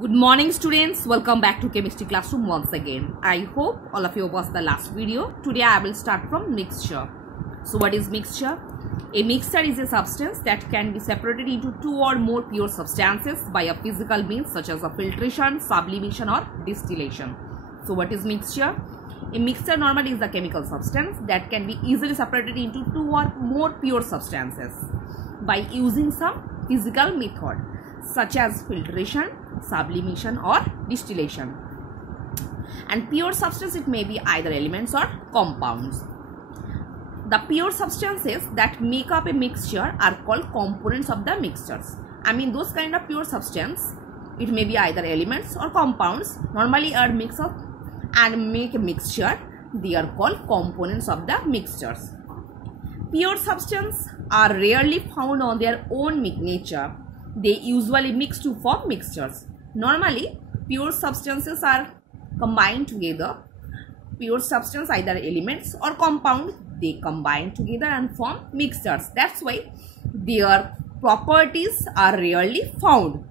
Good morning students, welcome back to chemistry classroom once again. I hope all of you watched the last video. Today I will start from mixture. So what is mixture? A mixture is a substance that can be separated into two or more pure substances by a physical means such as a filtration, sublimation or distillation. So what is mixture? A mixture normally is a chemical substance that can be easily separated into two or more pure substances by using some physical method such as filtration, sublimation or distillation. And pure substance, it may be either elements or compounds. The pure substances that make up a mixture are called components of the mixtures. I mean those kind of pure substance, it may be either elements or compounds, normally are mixed up and make a mixture. They are called components of the mixtures. Pure substances are rarely found on their own nature. They usually mix to form mixtures. Normally, pure substances are combined together. Pure substance, either elements or compound, they combine together and form mixtures. That's why their properties are rarely found.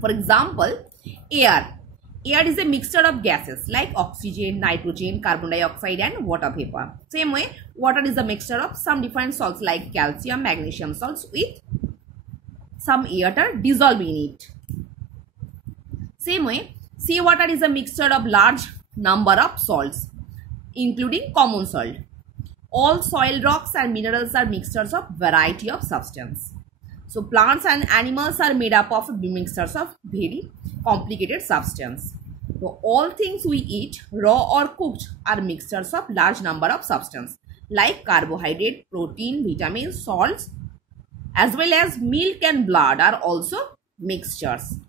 For example, air. Air is a mixture of gases like oxygen, nitrogen, carbon dioxide and water vapor. Same way, water is a mixture of some different salts like calcium, magnesium salts with some air dissolved in it. Same way, seawater is a mixture of large number of salts, including common salt. All soil rocks and minerals are mixtures of variety of substance. So plants and animals are made up of mixtures of very complicated substance. So all things we eat, raw or cooked, are mixtures of large number of substance like carbohydrate, protein, vitamins, salts, as well as milk and blood are also mixtures.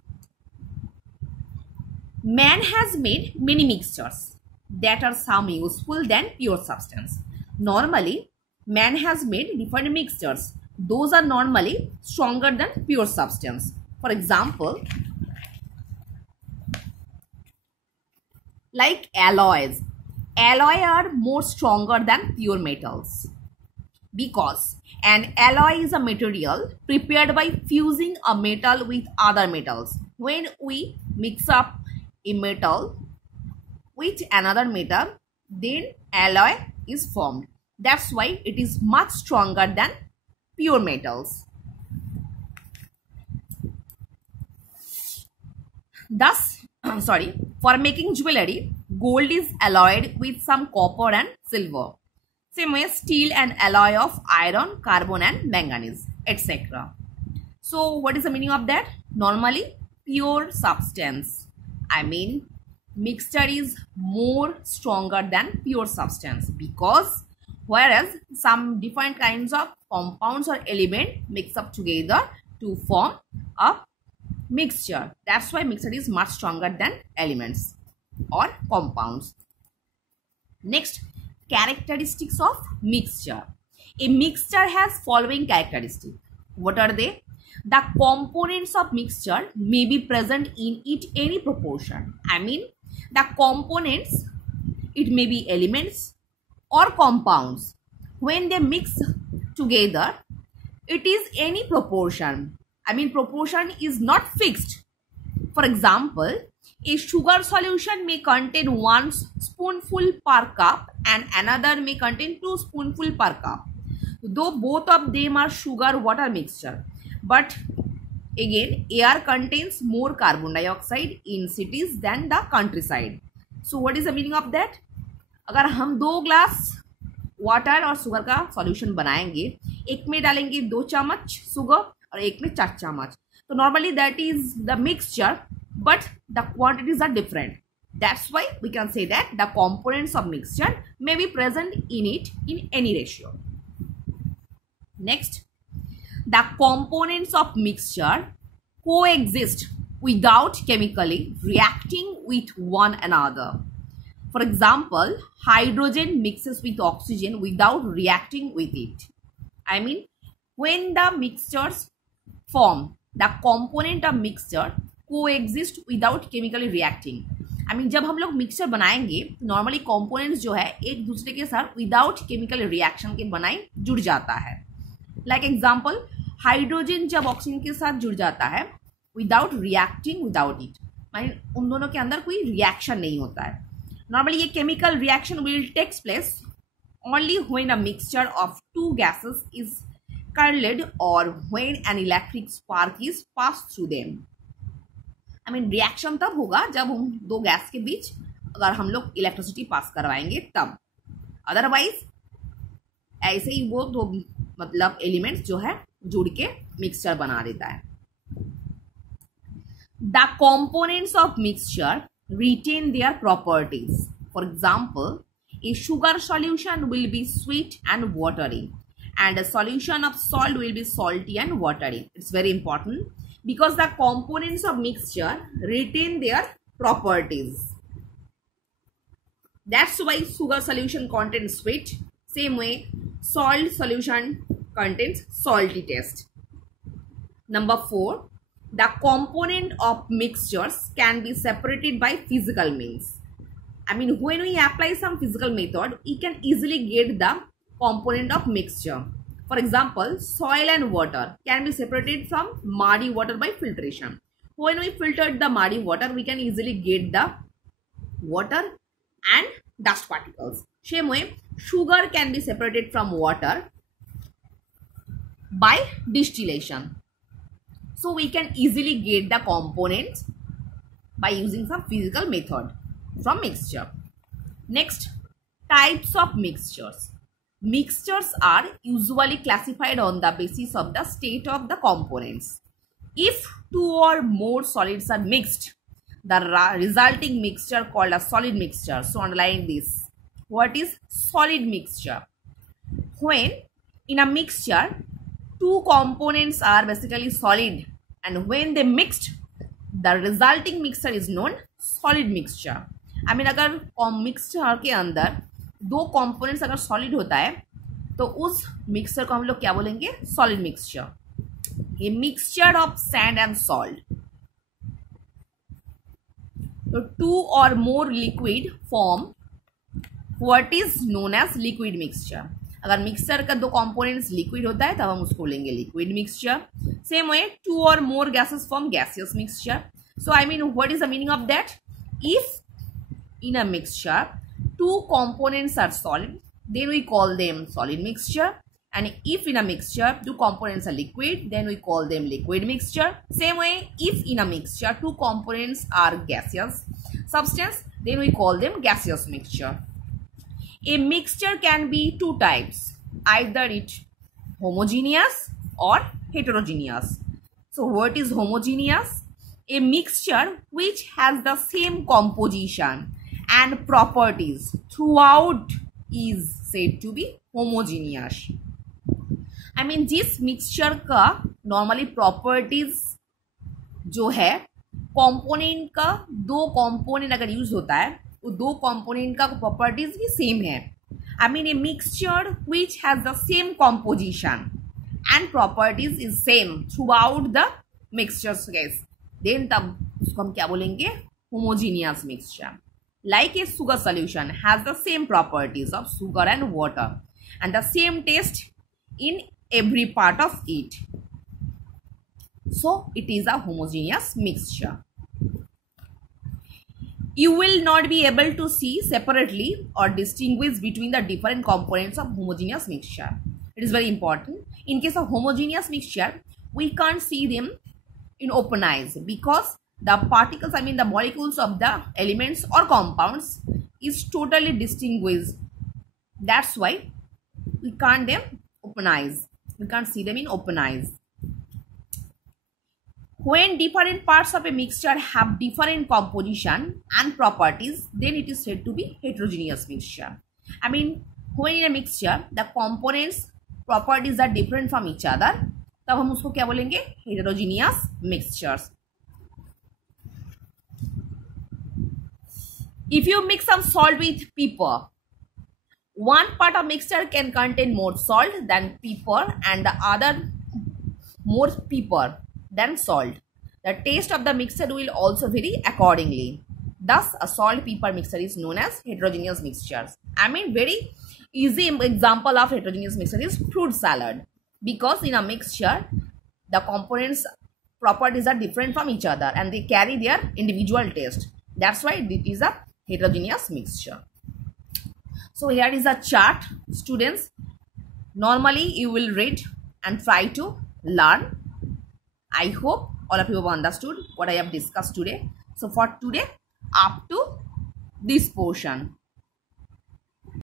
Man has made many mixtures that are some useful than pure substance. Normally, man has made different mixtures. Those are normally stronger than pure substance. For example, like alloys. Alloy are more stronger than pure metals because an alloy is a material prepared by fusing a metal with other metals. When we mix up a metal with another metal, then alloy is formed. That's why it is much stronger than pure metals. Thus, for making jewelry, gold is alloyed with some copper and silver. Same way, steel and alloy of iron, carbon and manganese, etc. So what is the meaning of that? Normally, pure substance, I mean mixture is more stronger than pure substance, because whereas some different kinds of compounds or element mix up together to form a mixture. That's why mixture is much stronger than elements or compounds. Next, characteristics of mixture. A mixture has following characteristics. What are they? The components of mixture may be present in it any proportion. I mean, the components, it may be elements or compounds. When they mix together, it is any proportion. I mean, proportion is not fixed. For example, a sugar solution may contain 1 spoonful per cup and another may contain 2 spoonful per cup. Though both of them are sugar water mixture, but again air contains more carbon dioxide in cities than the countryside. So what is the meaning of that? अगर हम 2 glass water और sugar का solution बनाएंगे, एक में डालेंगे 2 चम्मच sugar और एक में 4 चम्मच, तो normally that is the mixture, but the quantities are different. That's why we can say that the components of mixture may be present in it in any ratio. Next, the components of mixture coexist without chemically reacting with one another. For example, hydrogen mixes with oxygen without reacting with it. I mean, when the mixtures form, the component of mixture coexist without chemically reacting. I mean, जब हम लोग mixture बनाएंगे normally components जो है एक दूसरे के साथ विदाउट केमिकल रिएक्शन के बनाए जुड़ जाता है. लाइक एग्जांपल, हाइड्रोजन जब ऑक्सीजन के साथ जुड़ जाता है विदाउट रिएक्टिंग विदाउट इट, माने उन दोनों के अंदर कोई रिएक्शन नहीं होता है. नॉर्मली ये chemical reaction will takes place only when a mixture of two gases is curdled or when an electric spark is passed through them. I mean reaction तब होगा जब हम दो गैस के बीच अगर हम लोग इलेक्ट्रिसिटी पास करवाएंगे तब, अदरवाइज ऐसे ही वो दो मतलब एलिमेंट्स जो है जुड़ के मिक्सचर बना देता है. The components of mixture retain their properties. For example, a sugar solution will be sweet and watery, and a solution of salt will be salty and watery. It's very important because the components of mixture retain their properties. That's why sugar solution contains sweet. Same way, salt solution contains salty taste. Number 4, the component of mixtures can be separated by physical means. I mean, when we apply some physical method, we can easily get the component of mixture. For example, soil and water can be separated from muddy water by filtration. When we filtered the muddy water, we can easily get the water and dust particles. Same way, sugar can be separated from water by distillation. So we can easily get the components by using some physical method from mixture. Next, types of mixtures. Mixtures are usually classified on the basis of the state of the components. If two or more solids are mixed, the resulting mixture called a solid mixture. So underline this. What is solid mixture? When in a mixture, two components are basically solid, and when they mixed, the resulting mixture is known solid mixture. I mean, अगर mixture के अंदर दो components अगर solid होता है तो उस mixture को हम लोग क्या बोलेंगे? Solid mixture. A mixture of sand and salt. तो two or more liquid form what is known as liquid mixture. अगर मिक्सचर का दो कंपोनेंट्स लिक्विड होता है तब हम उसको लेंगे liquid mixture. Same way two or more gases form gaseous mixture. So I mean what is the meaning of that? If in a mixture two components are solid, then we call them solid mixture, and if in a mixture two components are liquid, then we call them liquid mixture. Same way, if in a mixture two components are gaseous substance, then we call them gaseous mixture. A mixture can be two types, either it homogeneous or heterogeneous. So what is homogeneous? A mixture which has the same composition and properties throughout is said to be homogeneous. I mean, जिस mixture का normally properties जो है component का, दो component अगर use होता है वो दो कंपोनेंट का प्रॉपर्टीज भी सेम है. I mean a mixture which has the same composition and properties is same throughout the mixture's case, then तब उसको हम क्या बोलेंगे? Homogeneous mixture. Like a sugar solution has the same properties of sugar and water and the same taste in every part of it. So it is a homogeneous mixture. You will not be able to see separately or distinguish between the different components of homogeneous mixture. It is very important. In case of homogeneous mixture, we can't see them in open eyes because the particles, I mean the molecules of the elements or compounds is totally distinguished. That's why we can't them open eyes. We can't see them in open eyes. When different parts of a mixture have different composition and properties, then it is said to be heterogeneous mixture. I mean, when in a mixture the components properties are different from each other, तब हम उसको क्या बोलेंगे? heterogeneous mixtures. If you mix some salt with pepper, one part of mixture can contain more salt than pepper and the other more pepper than salt. The taste of the mixture will also vary accordingly. Thus, a salt-pepper mixture is known as heterogeneous mixtures. I mean, very easy example of heterogeneous mixture is fruit salad. Because in a mixture, the components properties are different from each other and they carry their individual taste. That's why it is a heterogeneous mixture. So here is a chart, students. Normally you will read and try to learn. I hope all of you have understood what I have discussed today. So for today, up to this portion,